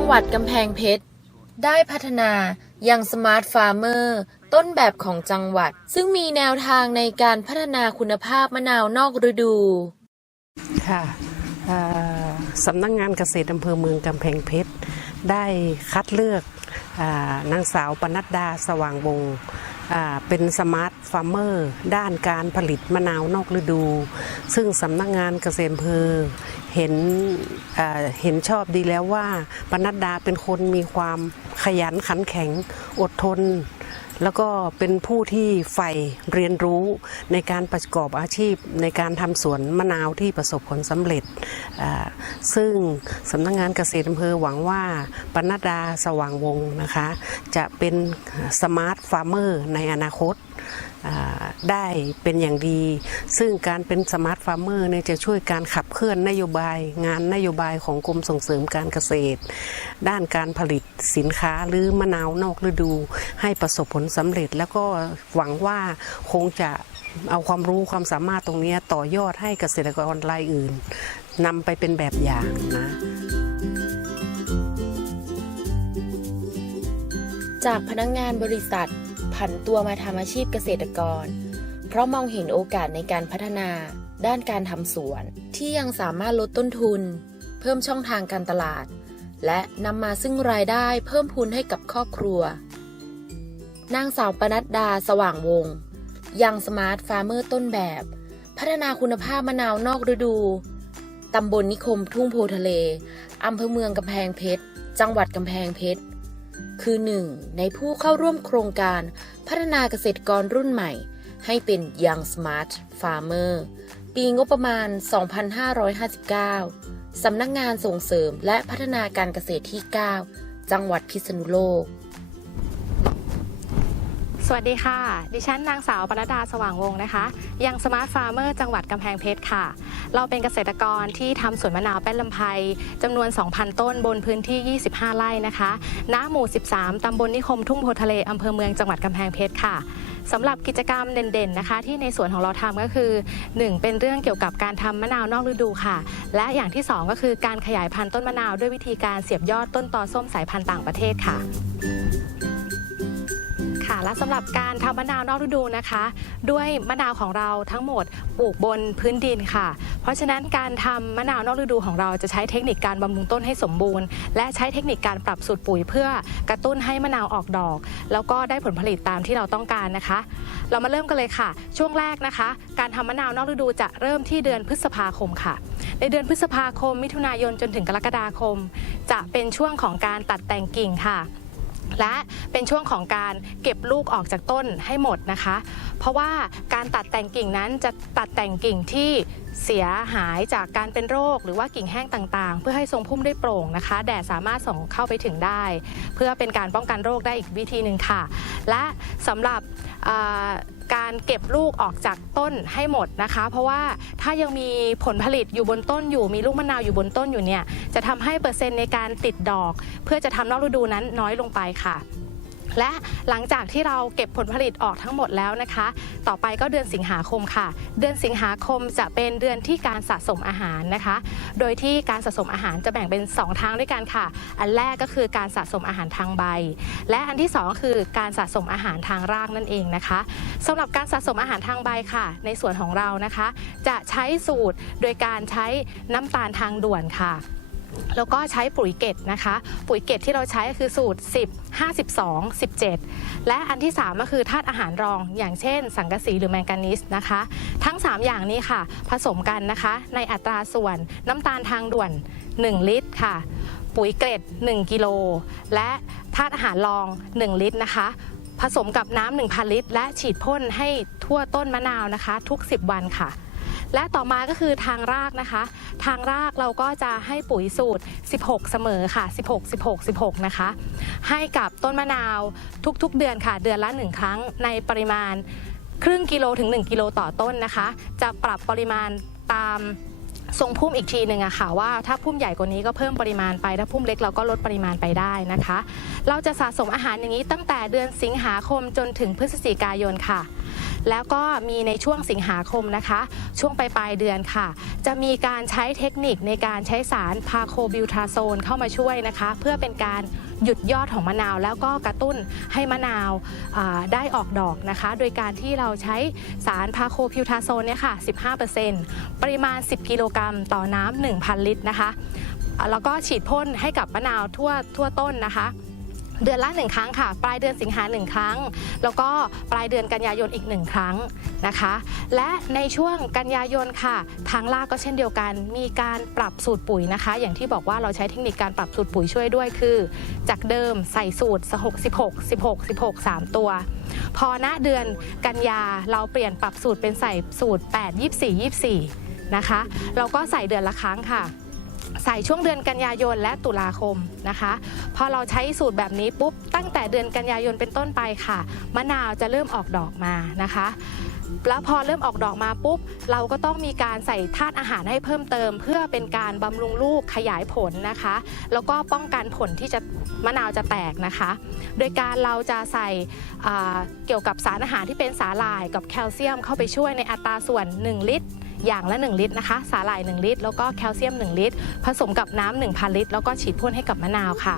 งหวัดกำแพงเพชร ได้พัฒนายังสมาร์ทฟาร์มเมอร์ต้นแบบของจังหวัด ซึ่งมีแนวทางในการพัฒนาคุณภาพมะนาวนอกฤดู ค่ะสำนักงานเกษตรอำเภอเมืองกำแพงเพชร ได้คัดเลือกอนางสาวปนัดดาสว่างวงศ์ เป็นสมาร์ทฟาร์มเมอร์ด้านการผลิตมะนาวนอกฤดู ซึ่งสำนักงานเกษตรเพอเห็นเห็นชอบดีแล้วว่าปนัดดาเป็นคนมีความขยันขันแข็งอดทน แล้วก็เป็นผู้ที่ใฝ่เรียนรู้ในการประกอบอาชีพในการทำสวนมะนาวที่ประสบผลสำเร็จ ซึ่งสำนักงงานเกษตรอำเภอหวังว่าปนัดดาสว่างวงศ์นะคะ จะเป็นสมาร์ทฟาร์มเมอร์ในอนาคตได้เป็นอย่างดี ซึ่งการเป็นสมาร์ทฟาร์มเมอร์เนี่ยจะช่วยการขับเคลื่อนนโยบาย งานนโยบายของกรมส่งเสริมการเกษตร ด้านการผลิตสินค้าหรือมะนาวนอกฤดูให้ประสบผลสำเร็จแล้วก็หวังว่าคงจะเอาความรู้ความสามารถตรงนี้ต่อยอดให้เกษตรกรรายอื่นนำไปเป็นแบบอย่างนะจากพนักงานบริษัท ผันตัวมาทำอาชีพเกษตรกร เพราะมองเห็นโอกาสในการพัฒนาด้านการทำสวน ที่ยังสามารถลดต้นทุน เพิ่มช่องทางการตลาด และนำมาซึ่งรายได้เพิ่มพูนให้กับครอบครัว นางสาวปนัดดาสว่างวง ยังสมาร์ทฟาร์มเมอร์ต้นแบบ พัฒนาคุณภาพมะนาวนอกฤดู ตำบลนิคมทุ่งโพทะเล อำเภอเมืองกำแพงเพชร จังหวัดกำแพงเพชร คือหนึ่งในผู้เข้าร่วมโครงการพัฒนาเกษตรกรรุ่นใหม่ ให้เป็น Young Smart Farmer ปีงบประมาณ 2559 สำนักงานส่งเสริมและพัฒนาการเกษตรที่ 9 จังหวัดพิษณุโลก สวัสดีค่ะ ดิฉันนางสาวปรดาสว่างวงศ์นะคะ ยังสมาร์ทฟาร์มเมอร์จังหวัดกำแพงเพชรค่ะ เราเป็นเกษตรกรที่ทำสวนมะนาวแป้นลำไพจำนวน 2,000 ต้นบนพื้นที่ 25 ไร่นะคะณหมู่ 13 ตำบลนิคมทุ่งโพทะเลอำเภอเมืองจังหวัดกำแพงเพชรค่ะสำหรับกิจกรรมเด่นๆนะคะ ที่ในสวนของเราทำก็คือ 1. เป็นเรื่องเกี่ยวกับการทำมะนาวนอกฤดูค่ะ และอย่างที่ 2 ก็คือการขยายพันธุ์ต้นมะนาวด้วยวิธีการเสียบยอดต้นตอส้มสายพันธุ์ต่างประเทศค่ะ และสำหรับการทำมะนาวนอกฤดูนะคะ ด้วยมะนาวของเราทั้งหมดปลูกบนพื้นดินค่ะ เพราะฉะนั้นการทำมะนาวนอกฤดูของเราจะใช้เทคนิคการบำรุงต้นให้สมบูรณ์ และใช้เทคนิคการปรับสูตรปุ๋ยเพื่อกระตุ้นให้มะนาวออกดอก แล้วก็ได้ผลผลิตตามที่เราต้องการนะคะ เรามาเริ่มกันเลยค่ะ ช่วงแรกนะคะ การทำมะนาวนอกฤดูจะเริ่มที่เดือนพฤษภาคมค่ะ ในเดือนพฤษภาคม มิถุนายนจนถึงกรกฎาคม จะเป็นช่วงของการตัดแต่งกิ่งค่ะ และเป็นช่วงของการเก็บลูกออกจากต้นให้หมดนะคะ เพราะว่าการตัดแต่งกิ่งนั้นจะตัดแต่งกิ่งที่เสียหายจากการเป็นโรคหรือว่ากิ่งแห้งต่างๆ เพื่อให้ทรงพุ่มได้โปร่งนะคะ แดดสามารถส่องเข้าไปถึงได้ เพื่อเป็นการป้องกันโรคได้อีกวิธีหนึ่งค่ะ และสำหรับ การเก็บลูกออกจากต้นให้หมดนะคะ เพราะว่าถ้ายังมีผลผลิตอยู่บนต้นอยู่ มีลูกมะนาวอยู่บนต้นอยู่เนี่ยจะทำให้เปอร์เซ็นต์ในการติดดอก เพื่อจะทำนอกฤดูนั้นน้อยลงไปค่ะ และหลังจากที่เราเก็บผลผลิตออกทั้งหมดแล้วนะคะ ต่อไปก็เดือนสิงหาคมค่ะ เดือนสิงหาคมจะเป็นเดือนที่การสะสมอาหารนะคะ โดยที่การสะสมอาหารจะแบ่งเป็น 2 ทางด้วยกันค่ะ อันแรกก็คือการสะสมอาหารทางใบ และอันที่ 2 คือการสะสมอาหารทางรากนั่นเองนะคะสำหรับการสะสมอาหารทางใบค่ะ ในส่วนของเรานะคะ จะใช้สูตรโดยการใช้น้ำตาลทางด่วนค่ะ แล้วก็ใช้ปุ๋ยเกตนะคะ ปุ๋ยเกตที่เราใช้คือสูตร 10 52 17 และอันที่ 3 ก็คือธาตุอาหารรอง อย่างเช่น สังกะสีหรือแมงกานีสนะคะ ทั้ง 3 อย่างนี้ค่ะ ผสมกันนะคะ ในอัตราส่วนน้ำตาลทางด่วน 1 ลิตรค่ะ ปุ๋ยเกรด1กิโลและธาตุอาหารรอง 1 ลิตรนะคะผสมกับน้ำ1,000 ลิตร และฉีดพ่นให้ทั่วต้นมะนาวนะคะ ทุก 10 วันค่ะ และต่อมาก็คือทางรากนะคะ ทางรากเราก็จะให้ปุ๋ยสูตร 16 เสมอค่ะ 16 16 16 นะคะ ให้กับต้นมะนาวทุกๆเดือนค่ะ เดือนละ 1 ครั้งในปริมาณครึ่งกิโลถึง 1 กิโลต่อต้นนะคะ จะปรับปริมาณตาม ทรงพุ่มอีกทีหนึ่งอะค่ะว่าถ้าพุ่มใหญ่กว่านี้ก็เพิ่มปริมาณไป ถ้าพุ่มเล็กเราก็ลดปริมาณไปได้นะคะ เราจะสะสมอาหารอย่างนี้ตั้งแต่เดือนสิงหาคมจนถึงพฤศจิกายนค่ะ แล้วก็มีในช่วงสิงหาคมนะคะ ช่วงปลายๆเดือนค่ะ จะมีการใช้เทคนิคในการใช้สารพาโคบิวทราโซนเข้ามาช่วยนะคะ เพื่อเป็นการ หยุดยอดของมะนาวแล้วก็กระตุ้นให้มะนาวาได้ออกดอกนะคะ โดยการที่เราใช้สารพาโคพิวทาโซนเนี่ยค่ะ 15%ปริมาณ 10 กิโลกรัมต่อน้ำ1,000 ลิตรนะคะ แล้วก็ฉีดพ่นให้กับมะนาวทั่วทั่วต้นนะคะ เดือนละหนึ่งครั้งค่ะ ปลายเดือนสิงหาหนึ่งครั้ง แล้วก็ปลายเดือนกันยายนอีกหนึ่งครั้งนะคะ และในช่วงกันยายนค่ะ ทางลากก็เช่นเดียวกัน มีการปรับสูตรปุ๋ยนะคะ อย่างที่บอกว่าเราใช้เทคนิคการปรับสูตรปุ๋ยช่วยด้วยคือ จากเดิมใส่สูตร16 16 16 16 3 ตัว พอณเดือนกันยาเราเปลี่ยนปรับสูตรเป็นใส่สูตร 8 24 24นะคะเราก็ใส่เดือนละครั้งค่ะ ใส่ช่วงเดือนกันยายนและตุลาคมนะคะ พอเราใช้สูตรแบบนี้ปุ๊บตั้งแต่เดือนกันยายนเป็นต้นไปค่ะ มะนาวจะเริ่มออกดอกมานะคะแล้วพอเริ่มออกดอกมาปุ๊บ เราก็ต้องมีการใส่ธาตุอาหารให้เพิ่มเติม เพื่อเป็นการบำรุงลูกขยายผลนะคะ แล้วก็ป้องกันผลที่จะมะนาวจะแตกนะคะ โดยการเราจะใส่เกี่ยวกับสารอาหารที่เป็นสาหร่ายกับแคลเซียมเข้าไปช่วยในอัตราส่วน 1 ลิตร อย่างละ 1 ลิตรนะคะ สาหร่าย 1 ลิตร แล้วก็แคลเซียม 1 ลิตร ผสมกับน้ำ1,000 ลิตร แล้วก็ฉีดพ่นให้กับมะนาวค่ะ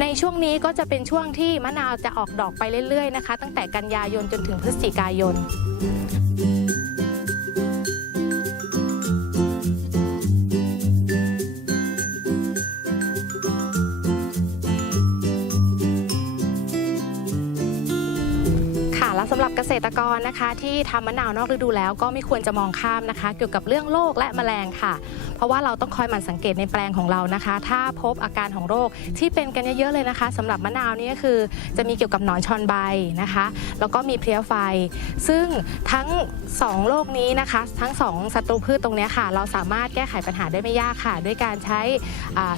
ในช่วงนี้ก็จะเป็นช่วงที่มะนาวจะออกดอกไปเรื่อยๆนะคะ ตั้งแต่กันยายนจนถึงพฤศจิกายน สำหรับเกษตรกรนะคะ ที่ทำมะนาวนอกฤดูแล้วก็ไม่ควรจะมองข้ามนะคะ เกี่ยวกับเรื่องโรคและแมลงค่ะ เพราะว่าเราต้องคอยหมั่นสังเกตในแปลงของเรานะคะ ถ้าพบอาการของโรคที่เป็นกันเยอะๆเลยนะคะสำหรับมะนาวนี่ก็คือจะมีเกี่ยวกับหนอนชอนใบนะคะ แล้วก็มีเพลี้ยไฟ ซึ่งทั้ง 2 โรคนี้นะคะ ทั้ง2ศัตรูพืชตรงนี้ค่ะ เราสามารถแก้ไขปัญหาได้ไม่ยากค่ะ ด้วยการใช้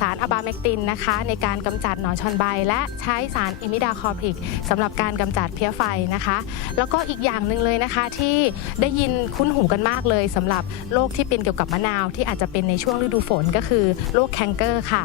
สารอะบาเมกตินนะคะ ในการกำจัดหนอนชอนใบ และใช้สารอิมิดาคอพริกสำหรับการกำจัดเพลี้ยไฟนะคะ แล้วก็อีกอย่างหนึ่งเลยนะคะที่ได้ยินคุ้นหูกันมากเลยสำหรับโรคที่เป็นเกี่ยวกับมะนาวที่อาจจะเป็นในช่วงฤดูฝนก็คือโรคแคนเกอร์ค่ะ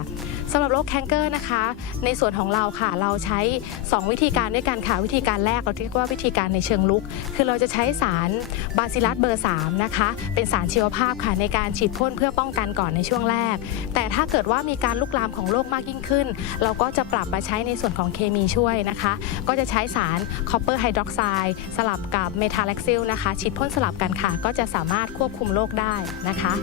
สำหรับโรคแคนเกอร์นะคะ ในส่วนของเราค่ะ เราใช้ 2 วิธีการด้วยกันค่ะ วิธีการแรกเราเรียกว่าวิธีการในเชิงลุก คือเราจะใช้สารบาซิลัสเบอร์ 3 นะคะ เป็นสารชีวภาพค่ะในการฉีดพ่นเพื่อป้องกันก่อนในช่วงแรก แต่ถ้าเกิดว่ามีการลุกลามของโรคมากยิ่งขึ้น เราก็จะปรับมาใช้ในส่วนของเคมีช่วยนะคะ ก็จะใช้สารคอปเปอร์ไฮดรอกไซด์สลับกับเมทาเล็กซิลนะคะฉีดพ่นสลับกันค่ะ ก็จะสามารถควบคุมโรคได้นะคะ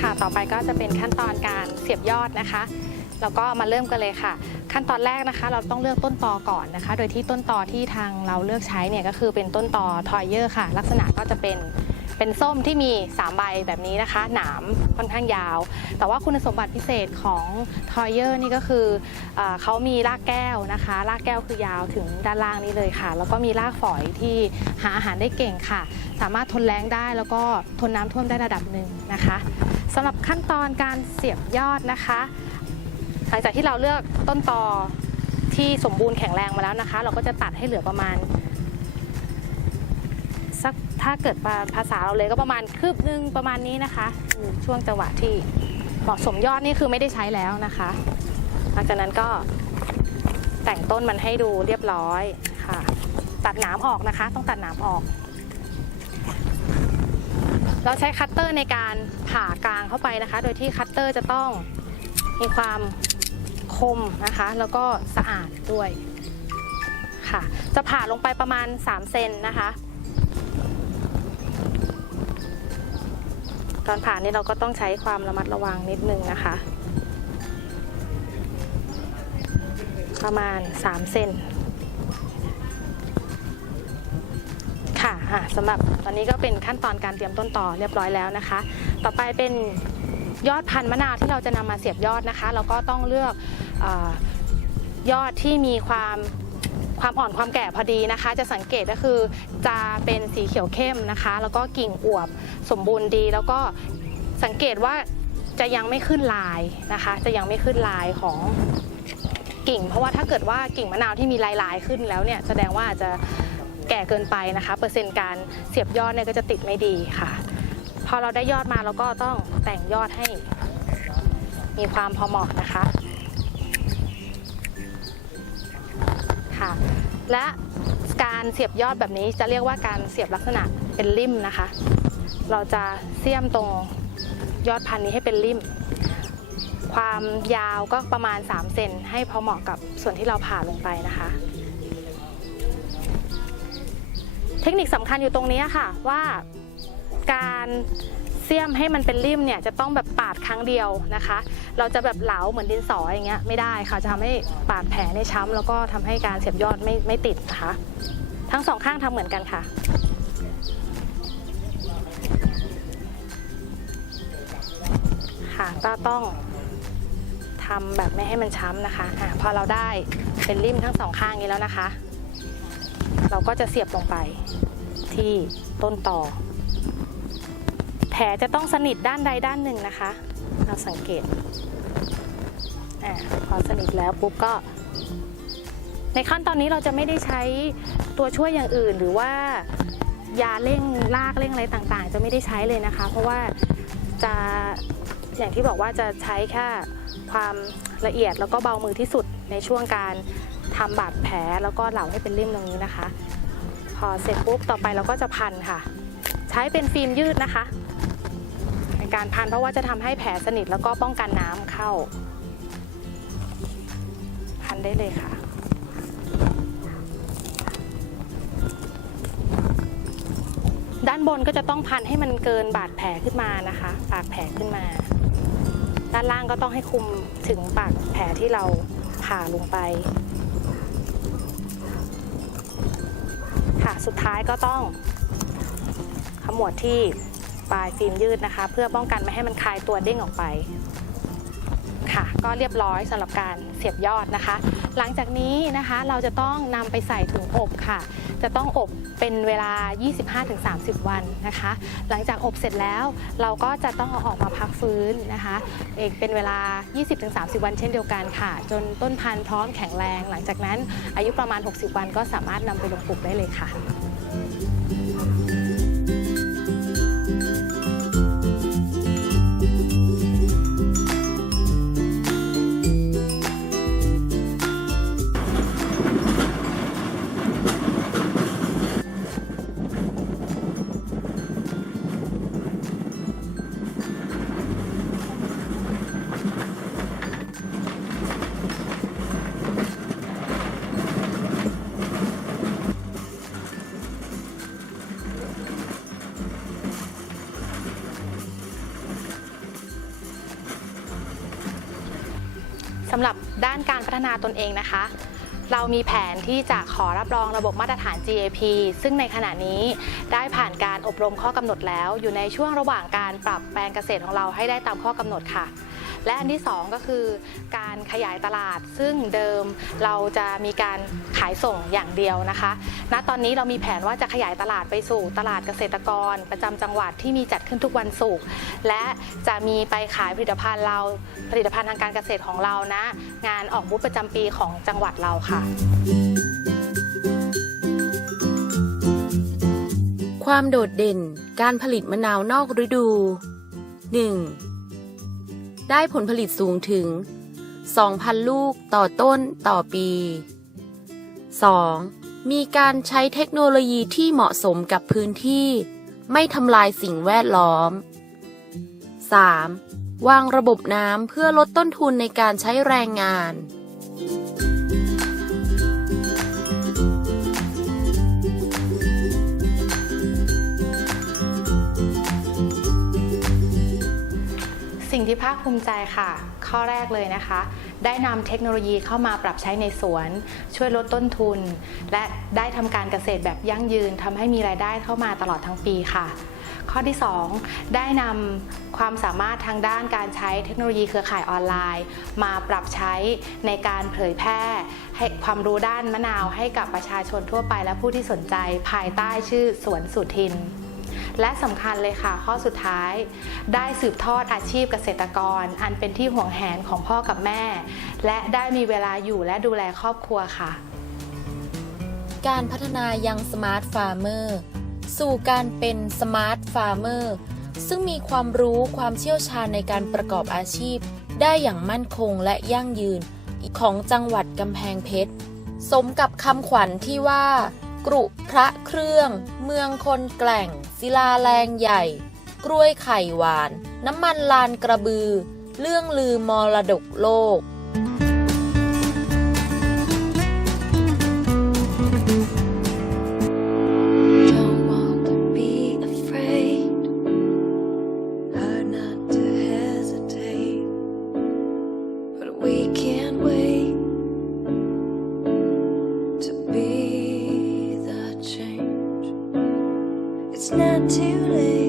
ค่ะ ต่อไปก็จะเป็นขั้นตอนการเสียบยอดนะคะ แล้วก็มาเริ่มกันเลยค่ะ ขั้นตอนแรกนะคะ เราต้องเลือกต้นตอก่อนนะคะ โดยที่ต้นตอที่ทางเราเลือกใช้เนี่ยก็คือเป็นต้นตอทอยเยอร์ค่ะ ลักษณะก็จะเป็น เป็นส้มที่มี 3 ใบแบบนี้นะคะ หนามค่อนข้างยาว แต่ว่าคุณสมบัติพิเศษของทอยเยอร์นี่ก็คือเอเขามีรากแก้วนะคะรากแก้วคือยาวถึงด้านล่างนี้เลยค่ะ แล้วก็มีรากฝอยที่หาอาหารได้เก่งค่ะ สามารถทนแรงได้แล้วก็ทนน้ำท่วมได้ระดับหนึ่งนะคะสำหรับขั้นตอนการเสียบยอดนะคะหลังจากที่เราเลือกต้นตอที่สมบูรณ์แข็งแรงมาแล้วนะคะ เราก็จะตัดให้เหลือประมาณ ถ้าเกิดภาษาเราเลยก็ประมาณคืบหนึงประมาณนี้นะคะ ช่วงจังหวะที่เหมาะสมยอดนี่คือไม่ได้ใช้แล้วนะคะหลังจากนั้นก็แต่งต้นมันให้ดูเรียบร้อยค่ะ ตัดหนามออกนะคะ ต้องตัดหนามออก เราใช้คัตเตอร์ในการผ่ากลางเข้าไปนะคะ โดยที่คัตเตอร์จะต้องมีความคมนะคะ แล้วก็สะอาดด้วยค่ะ จะผ่าลงไปประมาณ 3 เซนนะคะ ตอนผ่านนี่เราก็ต้องใช้ความระมัดระวังนิดนึงนะคะ ประมาณ 3 เซนค่ะสำหรับตอนนี้ก็เป็นขั้นตอนการเตรียมต้นต่อเรียบร้อยแล้วนะคะ ต่อไปเป็นยอดพันธุ์มะนาวที่เราจะนำมาเสียบยอดนะคะ เราก็ต้องเลือกอยอดที่มีความ ความอ่อนความแก่พอดีนะคะ จะสังเกตก็คือจะเป็นสีเขียวเข้มนะคะ แล้วก็กิ่งอวบสมบูรณ์ดี แล้วก็สังเกตว่าจะยังไม่ขึ้นลายนะคะ จะยังไม่ขึ้นลายของกิ่ง เพราะว่าถ้าเกิดว่ากิ่งมะนาวที่มีลายๆขึ้นแล้วเนี่ยแสดงว่าอาจจะแก่เกินไปนะคะ เปอร์เซ็นต์การเสียบยอดเนี่ยก็จะติดไม่ดีค่ะ พอเราได้ยอดมาเราก็ต้องแต่งยอดให้มีความพอเหมาะนะคะ และการเสียบยอดแบบนี้จะเรียกว่าการเสียบลักษณะเป็นริมนะคะ เราจะเสียมตรงยอดพันธุ์นี้ให้เป็นริม ความยาวก็ประมาณ 3 เซนให้พอเหมาะกับส่วนที่เราผ่าลงไปนะคะ เทคนิคสำคัญอยู่ตรงนี้ค่ะว่าการ เสียมให้มันเป็นริมเนี่ยจะต้องแบบปาดครั้งเดียวนะคะ เราจะแบบเหลาเหมือนดินสออย่างเงี้ยไม่ได้ค่ะจะทำให้ปาดแผลในยช้ำแล้วก็ทำให้การเสียบยอดไม่ไม่ติดนะคะ ทั้งสองข้างทำเหมือนกันค่ะค่ะก็ต้องทำแบบไม่ให้มันช้ำนะคะอะพอเราได้เป็นริมทั้งสองข้างนี้แล้วนะคะ เราก็จะเสียบลงไปที่ต้นต่อ แผลจะต้องสนิทด้านใดด้านหนึ่งนะคะ เราสังเกตอพอสนิทแล้วปุ๊บก็ ในขั้นตอนนี้เราจะไม่ได้ใช้ตัวช่วยอย่างอื่นหรือว่ายาเร่งลากเร่งอะไรต่างๆ จะไม่ได้ใช้เลยนะคะ เพราะว่าจะอย่างที่บอกว่าจะใช้แค่ความละเอียดแล้วก็เบามือที่สุดในช่วงการทำบาดแผลแล้วก็เหลาให้เป็นริ่มตรงนี้นะคะ พอเสร็จปุ๊บต่อไปเราก็จะพันค่ะ ใช้เป็นฟิล์มยืดนะคะ การพันเพราะว่าจะทำให้แผลสนิทแล้วก็ป้องกันน้ำเข้า พันได้เลยค่ะ ด้านบนก็จะต้องพันให้มันเกินบาดแผลขึ้นมานะคะปากแผลขึ้นมา ด้านล่างก็ต้องให้คุมถึงปากแผลที่เราผ่าลงไปค่ะสุดท้ายก็ต้องขมวดที่ ปลายฟิล์มยืดนะคะ เพื่อป้องกันไม่ให้มันคลายตัวเด้งออกไปค่ะ ก็เรียบร้อยสำหรับการเสียบยอดนะคะ หลังจากนี้นะคะเราจะต้องนำไปใส่ถุงอบค่ะ จะต้องอบเป็นเวลา 25-30 วันนะคะ หลังจากอบเสร็จแล้วเราก็จะต้องเอาออกมาพักฟื้นนะคะเอกเป็นเวลา 20-30 วันเช่นเดียวกันค่ะ จนต้นพันธุ์พร้อมแข็งแรง หลังจากนั้นอายุประมาณ 60 วันก็สามารถนำไปลงปลูกได้เลยค่ะ สำหรับด้านการพัฒนาตนเองนะคะ เรามีแผนที่จะขอรับรองระบบมาตรฐาน GAP ซึ่งในขณะนี้ได้ผ่านการอบรมข้อกำหนดแล้ว อยู่ในช่วงระหว่างการปรับแปลงเกษตรของเราให้ได้ตามข้อกำหนดค่ะ และอันที่ 2 ก็คือการขยายตลาดซึ่งเดิมเราจะมีการขายส่งอย่างเดียวนะคะ ณตอนนี้เรามีแผนว่าจะขยายตลาดไปสู่ตลาดเกษตรกร ประจำจังหวัดที่มีจัดขึ้นทุกวันศุกร์และจะมีไปขายผลิตภัณฑ์เราผลิตภัณฑ์ทางการเกษตรของเรานะ งานออกบูธประจำปีของจังหวัดเราค่ะความโดดเด่นการผลิตมะนาวนอกฤดู 1. ได้ผลผลิตสูงถึง 2,000 ลูกต่อต้นต่อปี 2. มีการใช้เทคโนโลยีที่เหมาะสมกับพื้นที่ ไม่ทำลายสิ่งแวดล้อม 3. วางระบบน้ำเพื่อลดต้นทุนในการใช้แรงงาน ที่ภาคภูมิใจค่ะ ข้อแรกเลยนะคะ ได้นำเทคโนโลยีเข้ามาปรับใช้ในสวน ช่วยลดต้นทุน และได้ทำการเกษตรแบบยั่งยืนทำให้มีรายได้เข้ามาตลอดทั้งปีค่ะ ข้อที่ 2 ได้นำความสามารถทางด้านการใช้เทคโนโลยีเครือข่ายออนไลน์ มาปรับใช้ในการเผยแพร่ ให้ความรู้ด้านมะนาวให้กับประชาชนทั่วไปและผู้ที่สนใจ ภายใต้ชื่อสวนสุทิน และสำคัญเลยค่ะข้อสุดท้าย ได้สืบทอดอาชีพเกษตรกร อันเป็นที่ห่วงแหนของพ่อกับแม่ และได้มีเวลาอยู่และดูแลครอบครัวค่ะ การพัฒนายังสมาร์ทฟาร์เมอร์สู่การเป็นสมาร์ทฟาร์เมอร์ซึ่งมีความรู้ความเชี่ยวชาญในการประกอบอาชีพ ได้อย่างมั่นคงและยั่งยืนของจังหวัดกำแพงเพชร สมกับคำขวัญที่ว่า กรุพระเครื่อง เมืองคนแกล่ง ศิลาแรงใหญ่ กล้วยไข่หวาน น้ำมันลานกระบือ เรื่องลือมรดกโลก not too late.